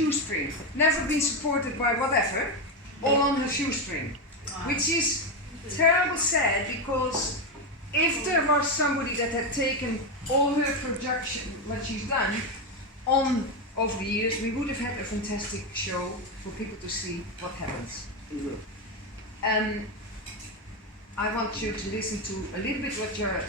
shoestring. Never been supported by whatever. All on her shoestring. Which is terrible sad, because if there was somebody that had taken all her production, what she's done, on over the years, we would have had a fantastic show for people to see what happens in the world. And I want you to listen to a little bit what your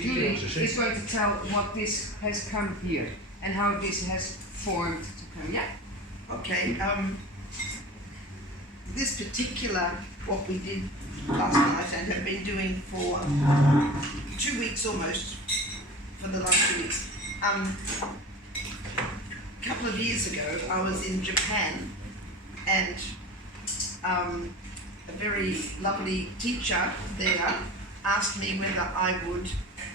Julie is going to tell what this has come here and how this has formed to come. Yeah? Okay. This particular, what we did last night and have been doing for 2 weeks almost, for the last 2 weeks. A couple of years ago, I was in Japan, and a very lovely teacher there asked me whether I would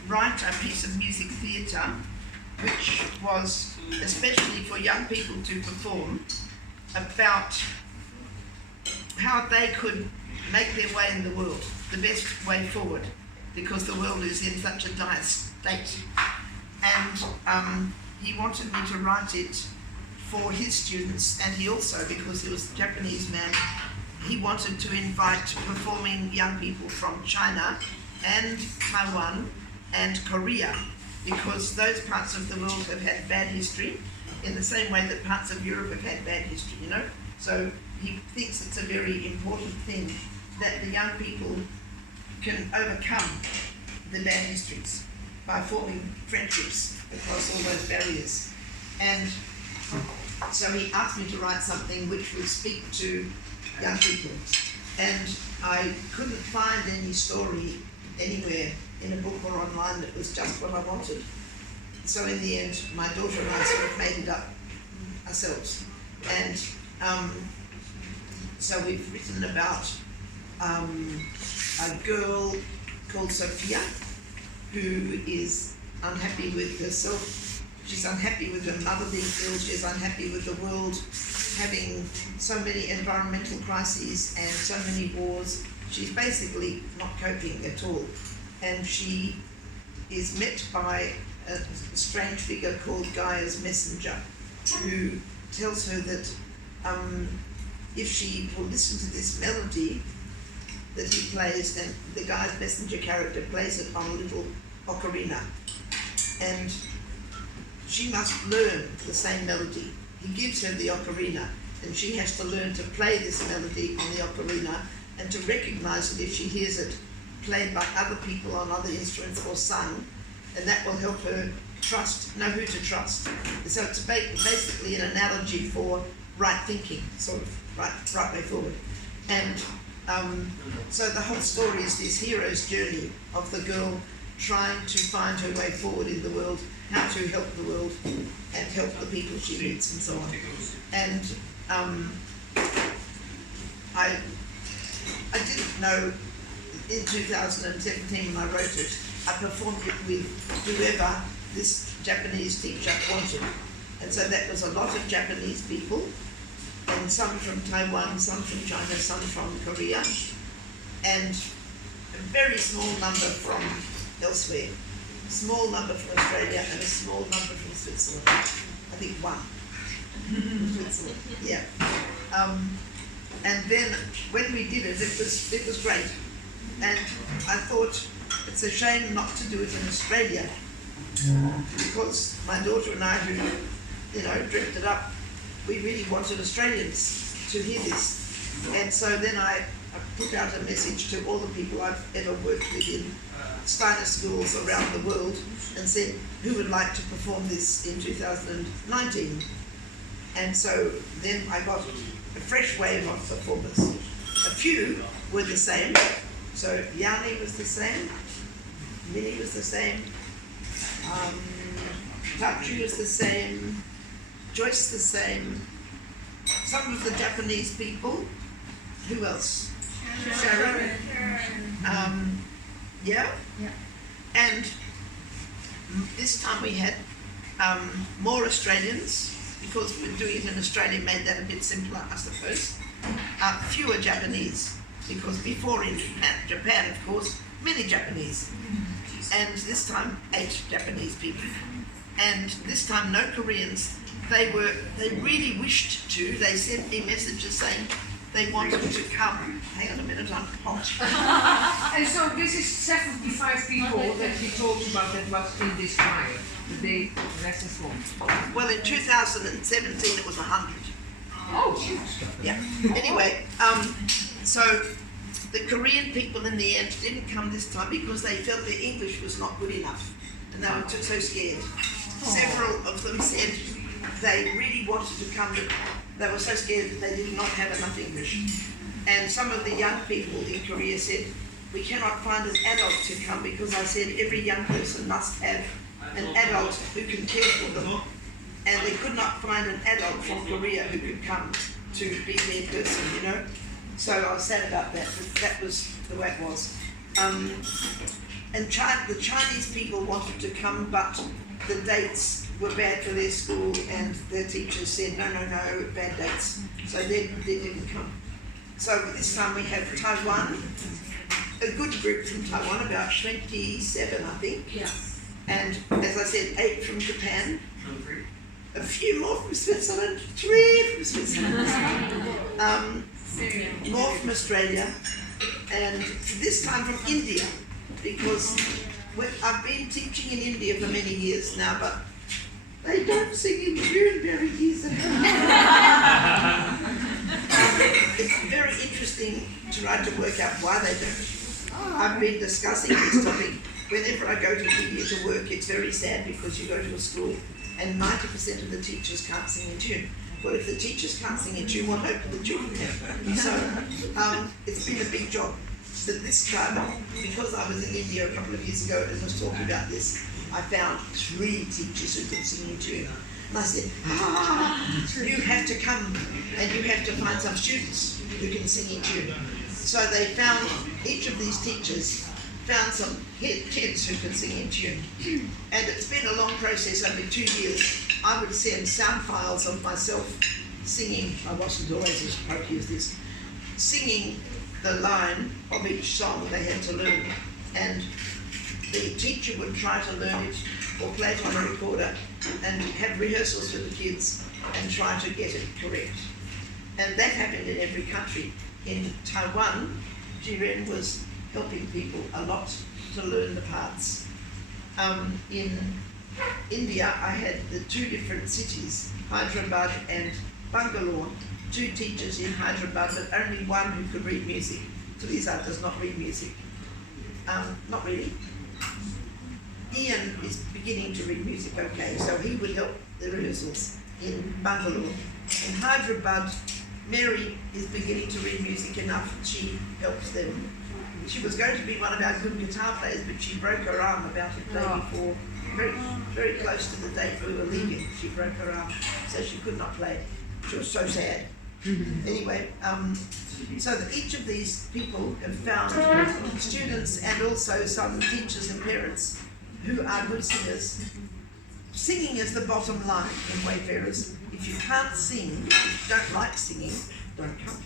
write a piece of music theatre which was especially for young people to perform, about how they could make their way in the world, the best way forward, because the world is in such a dire state. And he wanted me to write it for his students, and he also, because he was a Japanese man, he wanted to invite performing young people from China and Taiwan and Korea, because those parts of the world have had bad history in the same way that parts of Europe have had bad history, you know? So he thinks it's a very important thing that the young people can overcome the bad histories by forming friendships across all those barriers. And so he asked me to write something which would speak to young people. And I couldn't find any story anywhere in a book or online that was just what I wanted. So in the end, my daughter and I sort of made it up ourselves. And so we've written about a girl called Sophia, who is unhappy with herself. She's unhappy with her mother being ill. She's unhappy with the world having so many environmental crises and so many wars. She's basically not coping at all. And she is met by a strange figure called Gaia's messenger, who tells her that if she will listen to this melody that he plays, and the Gaia's messenger character plays it on a little ocarina, and she must learn the same melody. He gives her the ocarina, and she has to learn to play this melody on the ocarina and to recognize it if she hears it played by other people on other instruments or sung, and that will help her know who to trust. So it's basically an analogy for right thinking, sort of right way forward. And so the whole story is this hero's journey of the girl trying to find her way forward in the world, how to help the world and help the people she meets and so on. And I didn't know in 2017 when I wrote it, I performed it with whoever this Japanese teacher wanted. And so that was a lot of Japanese people, and some from Taiwan, some from China, some from Korea, and a very small number from elsewhere. A small number from Australia and a small number from Switzerland. I think one from Switzerland, yeah. And then when we did it, it was great. And I thought, it's a shame not to do it in Australia, because my daughter and I, who, dreamt it up, we really wanted Australians to hear this. And so then I put out a message to all the people I've ever worked with in Steiner schools around the world and said, who would like to perform this in 2019? And so then I got a fresh wave of performers. A few were the same. So Yanni was the same, Minnie was the same, Tatri was the same, Joyce the same, some of the Japanese people. Who else? Sharon. Yeah. And this time we had more Australians, because we're doing it in Australia made that a bit simpler, I suppose. Fewer Japanese, because before in Japan, of course, many Japanese. And this time, 8 Japanese people. And this time, no Koreans, they really wished to. They sent me messages saying they wanted to come. Hang on a minute, I'm hot. And so this is 75 people that you talked about that was in this fire, the day lessons formed. Well, in 2017 it was 100. Oh, shoot. Yeah. Anyway, so the Korean people in the end didn't come this time because they felt their English was not good enough, and they were so scared. Several of them said they really wanted to come, but they were so scared that they did not have enough English. And some of the young people in Korea said, we cannot find an adult to come because I said every young person must have an adult who can care for them. And they could not find an adult from Korea who could come to be their person, you know. So I was sad about that, but that was the way it was. And the Chinese people wanted to come, but the dates were bad for their school, and their teachers said, no, bad dates. So they didn't come. So this time we have Taiwan, a good group from Taiwan, about 27, I think. Yes. And as I said, 8 from Japan, a few more from Switzerland, 3 from Switzerland, more from Australia, and this time from India, because I've been teaching in India for many years now, but they don't sing in tune very easily. It's very interesting to try to work out why they don't. I've been discussing this topic. Whenever I go to India to work, it's very sad because you go to a school and 90% of the teachers can't sing in tune. Well, if the teachers can't sing in tune, what hope do the children have? So it's been a big job. But this time, because I was in India a couple of years ago and was talking about this, I found 3 teachers who could sing in tune. And I said, you have to come and you have to find some students who can sing in tune. So they found, each of these teachers found some kids who could sing in tune. And it's been a long process over 2 years. I would send sound files of myself singing, I wasn't always as pokey as this, singing the line of each song they had to learn. And the teacher would try to learn it or play it on a recorder and have rehearsals with the kids and try to get it correct. And that happened in every country. In Taiwan, Jiren was helping people a lot to learn the parts. In India, I had the 2 different cities, Hyderabad and Bangalore, 2 teachers in Hyderabad, but only one who could read music. Teresa does not read music. Not really. Ian is beginning to read music okay, so he would help the rehearsals in Bangalore. In Hyderabad, Mary is beginning to read music enough, she helps them. She was going to be one of our good guitar players, but she broke her arm about a day before, very close to the date we were leaving. She broke her arm, so she could not play. She was so sad. Anyway, so that each of these people have found students and also some teachers and parents who are good singers. Singing is the bottom line in Wayfarers. If you can't sing, if you don't like singing, don't come.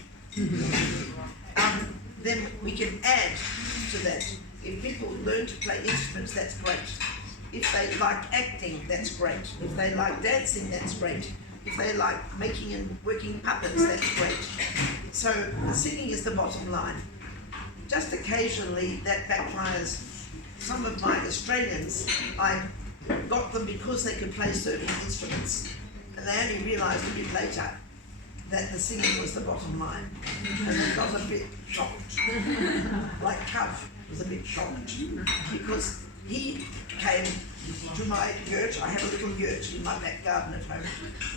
Then we can add to that. If people learn to play instruments, that's great. If they like acting, that's great. If they like dancing, that's great. If they like making and working puppets, that's great. So the singing is the bottom line. Just occasionally that backfires. Some of my Australians, I got them because they could play certain instruments, and they only realised a bit later that the singing was the bottom line, and they got a bit shocked. Like Cov was a bit shocked because he came to my yurt. I have a little yurt in my back garden at home,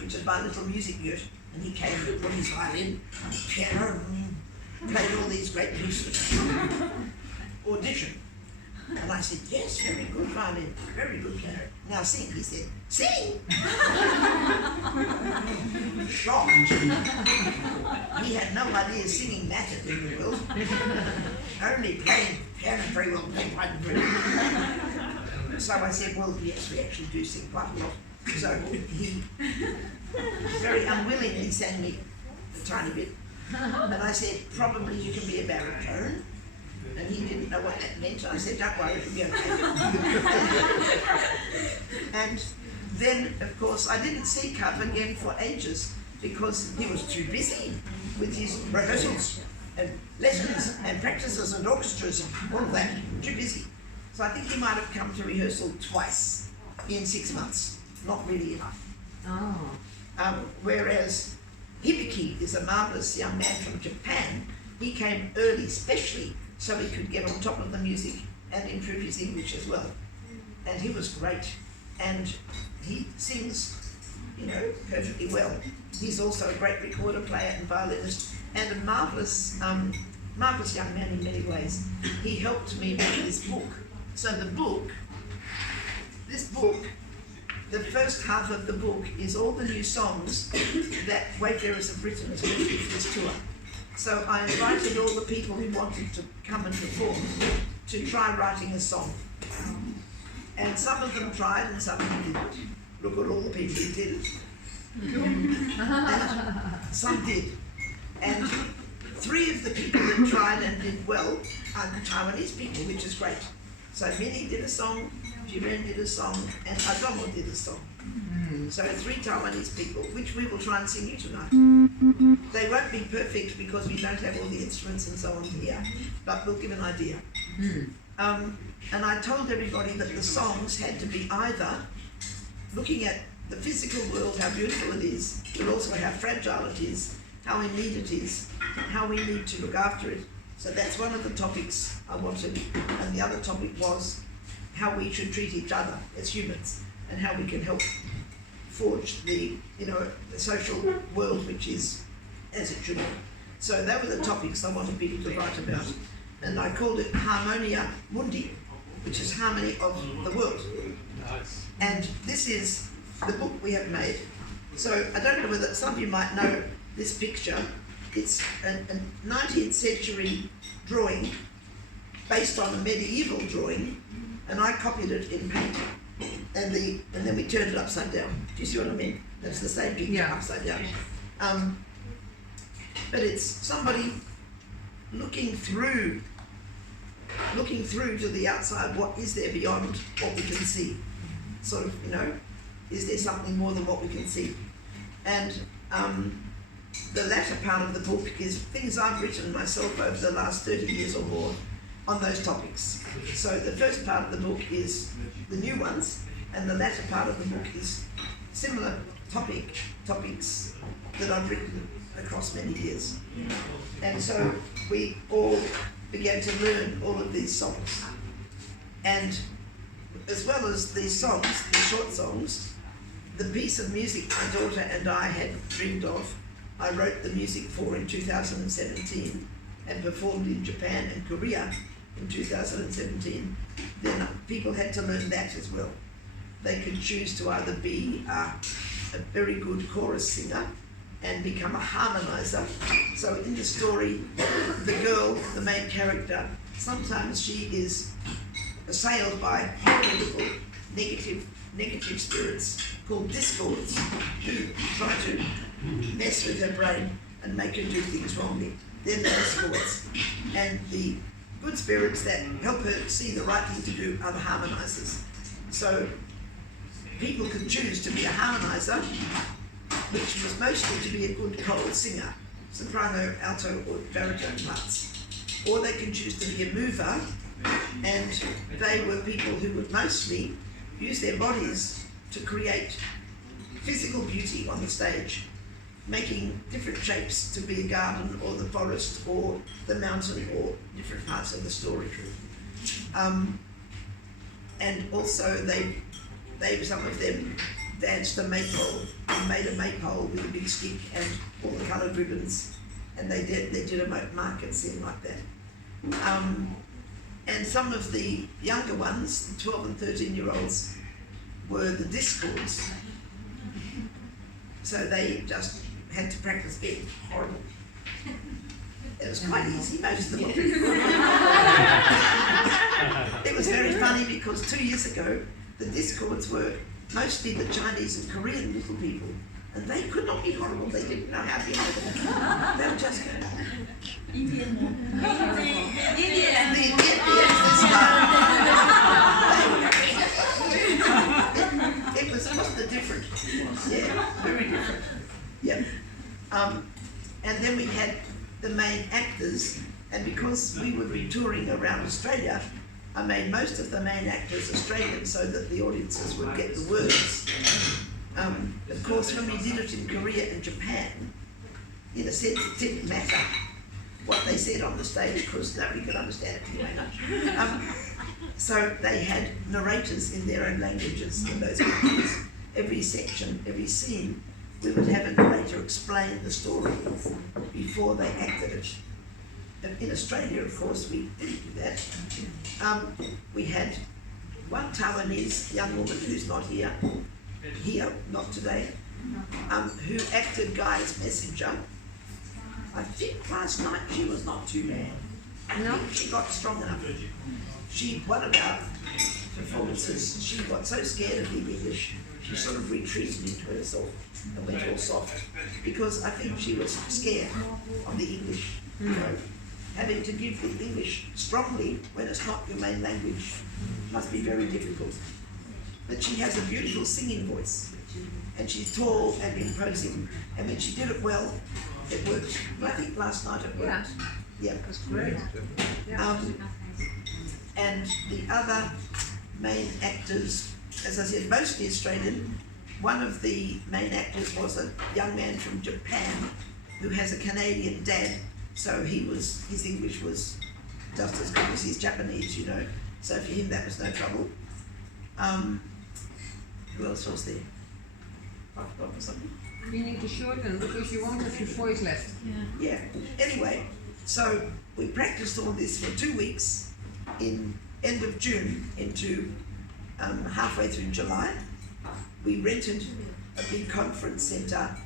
which is my little music yurt, and he came and put his violin, piano, played all these great pieces. Audition. And I said, yes, very good violin, very good player. Now sing, he said, sing! Shocked. He had no idea singing mattered in the world. Only playing piano very well, playing quite very well. So I said, well, yes, we actually do sing quite a lot. So he very unwillingly sang me a tiny bit. And I said, probably you can be a baritone. And he didn't know what that meant. I said, don't worry, it'll be okay. And then, of course, I didn't see Cub again for ages because he was too busy with his rehearsals and lessons and practices and orchestras and all of that. Too busy. So I think he might have come to rehearsal twice in 6 months. Not really enough. Oh. Whereas Hibiki is a marvellous young man from Japan. He came early, especially so he could get on top of the music and improve his English as well. And he was great. And he sings, perfectly well. He's also a great recorder player and violinist and a marvellous young man in many ways. He helped me with this book. So this book, the first half of the book is all the new songs that Wayfarers have written as well for this tour. So I invited all the people who wanted to come and perform to try writing a song. And some of them tried and some of them didn't. Look at all the people who did it. And some did. And 3 of the people that tried and did well are Taiwanese people, which is great. So Minnie did a song, Jiren did a song, and Adomo did a song. So 3 Taiwanese people, which we will try and sing you tonight. They won't be perfect because we don't have all the instruments and so on here, but we'll give an idea. And I told everybody that the songs had to be either looking at the physical world, how beautiful it is, but also how fragile it is, how in need it is, how we need to look after it. So that's one of the topics I wanted. And the other topic was how we should treat each other as humans and how we can help forge the social world which is as it should be. So that were the topics I wanted people to write about. And I called it Harmonia Mundi, which is harmony of the world. Nice. And this is the book we have made. So I don't know whether some of you might know this picture. It's a 19th century drawing based on a medieval drawing, and I copied it in paint. And then we turned it upside down. Do you see what I mean? That's the same picture upside down. But it's somebody looking through to the outside. What is there beyond what we can see? Sort of, is there something more than what we can see? And the latter part of the book is things I've written myself over the last 30 years or more on those topics. So the first part of the book is the new ones, and the latter part of the book is similar topics that I've written across many years. And so we all began to learn all of these songs. And as well as these songs, the short songs, the piece of music my daughter and I had dreamed of, I wrote the music for in 2017 and performed in Japan and Korea in 2017. Then people had to learn that as well. They could choose to either be a very good chorus singer and become a harmonizer. So in the story, the girl, the main character, sometimes she is assailed by horrible negative spirits called discords who try to mess with her brain and make her do things wrongly. They're the discords. And the good spirits that help her see the right thing to do are the harmonizers. So people could choose to be a harmonizer, which was mostly to be a good choral singer, soprano, alto, or baritone parts. Or they can choose to be a mover, and they were people who would mostly use their bodies to create physical beauty on the stage, making different shapes to be a garden or the forest or the mountain or different parts of the story. And also some of them danced a maypole and made a maypole with a big stick and all the coloured ribbons, and they did a market scene like that. And some of the younger ones, the 12 and 13-year-olds, were the discords. So they just had to practice being horrible. It was quite easy, most of the book. It was very funny because 2 years ago, the discords were mostly the Chinese and Korean little people, and they could not be horrible. They didn't know how to be horrible. They were just Indian. It was just the Yeah, very different. Yeah. And then we had the main actors, and because we would be touring around Australia, I made most of the main actors Australian so that the audiences would get the words. Of course, when we did it in Korea and Japan, in a sense it didn't matter what they said on the stage because nobody could understand it very much. So they had narrators in their own languages in those countries. Every section, every scene, we would have a narrator explain the story before they acted it. And in Australia, of course, we didn't do that. We had one Taiwanese young woman who's not here, not today, who acted Guy's messenger. I think last night she was not too bad. I think she got strong enough. One of our performances, she got so scared of the English, she sort of retreated into herself and went all soft. Because I think she was scared of the English. You know, having to give the English strongly when it's not your main language must be very difficult. But she has a beautiful singing voice, and she's tall and imposing, and when she did it well, it worked. I think last night it worked. Yeah. That's great. And the other main actors, as I said, mostly Australian. One of the main actors was a young man from Japan who has a Canadian dad, so his English was just as good as his Japanese, you know. So for him that was no trouble. Who else was there? What was something? You need to shorten because you won't have your voice left. Yeah. Anyway, so we practiced all this for 2 weeks in end of June into halfway through July. We rented a big conference centre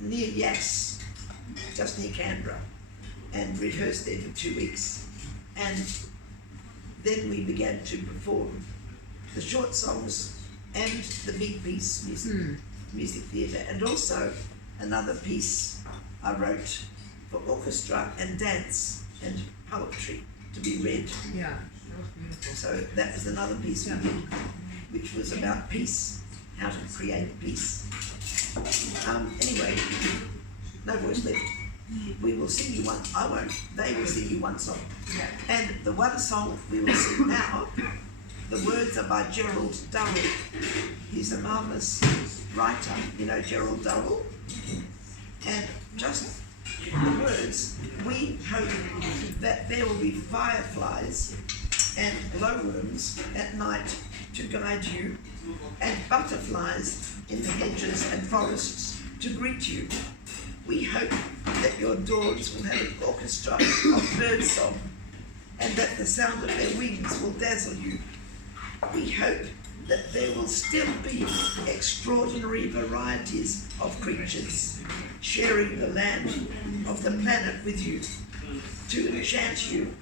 near Yass, just near Canberra, and rehearsed there for 2 weeks. And then we began to perform the short songs and the big piece, music theatre, and also another piece I wrote for orchestra and dance and poetry to be read. Yeah, that was beautiful. So that was another piece we did, which was about peace, how to create peace. Anyway, no voice left. We will sing you one, I won't, they will sing you one song. Yeah. And the one song we will sing now, the words are by Gerald Durrell. He's a marvellous writer, you know Gerald Durrell. And just the words, we hope that there will be fireflies and glowworms at night to guide you, and butterflies in the hedges and forests to greet you. We hope that your dawns will have an orchestra of birdsong, and that the sound of their wings will dazzle you. We hope that there will still be extraordinary varieties of creatures sharing the land of the planet with you, to enchant you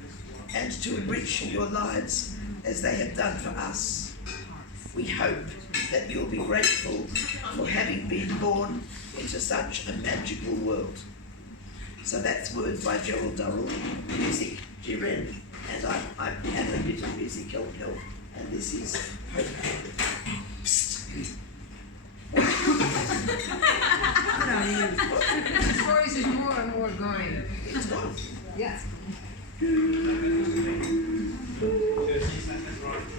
and to enrich your lives as they have done for us. We hope that you'll be grateful for having been born into such a magical world. So that's words by Gerald Durrell, music Jiren, and I add a bit of musical help, and this is hope. His voice is more and more going. It's gone. Yeah.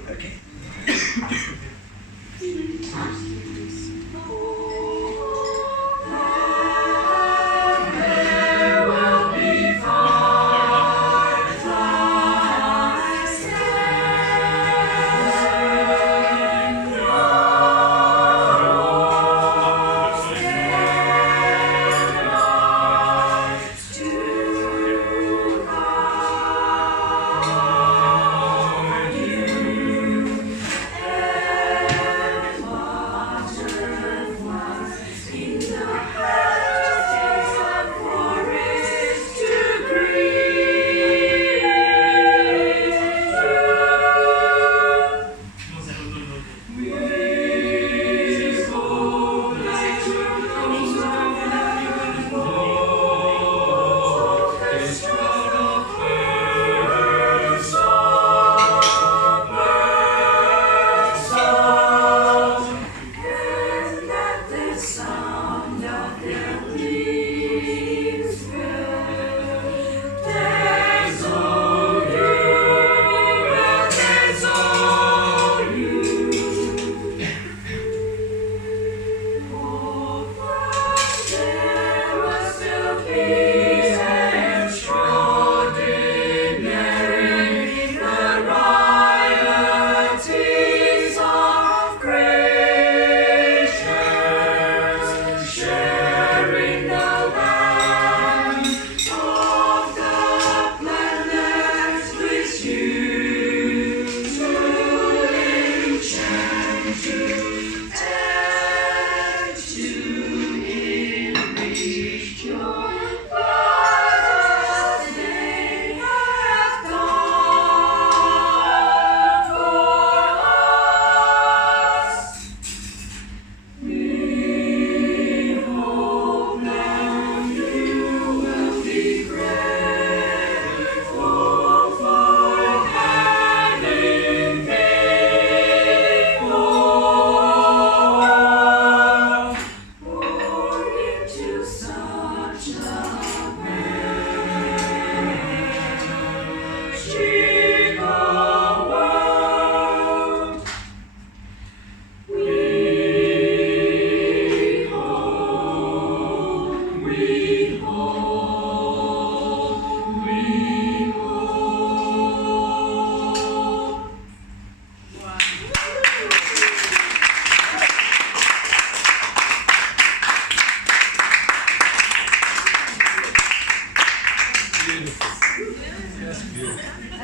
Okay.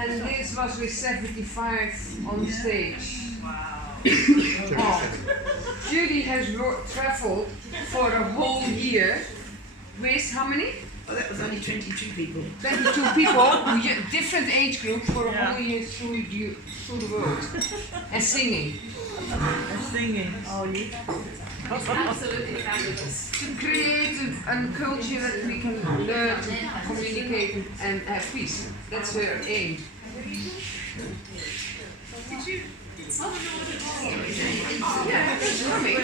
and this was with 75 on stage. Wow. Oh. Judy has traveled for a whole year with how many? Oh, that was only 22 people. 22 people, different age groups for a whole year through the world. And singing. Singing. Oh, yeah. Absolutely fabulous. To create a culture that we can learn to communicate and have peace. That's her aim. Did someone know what it was? Yeah, that's coming.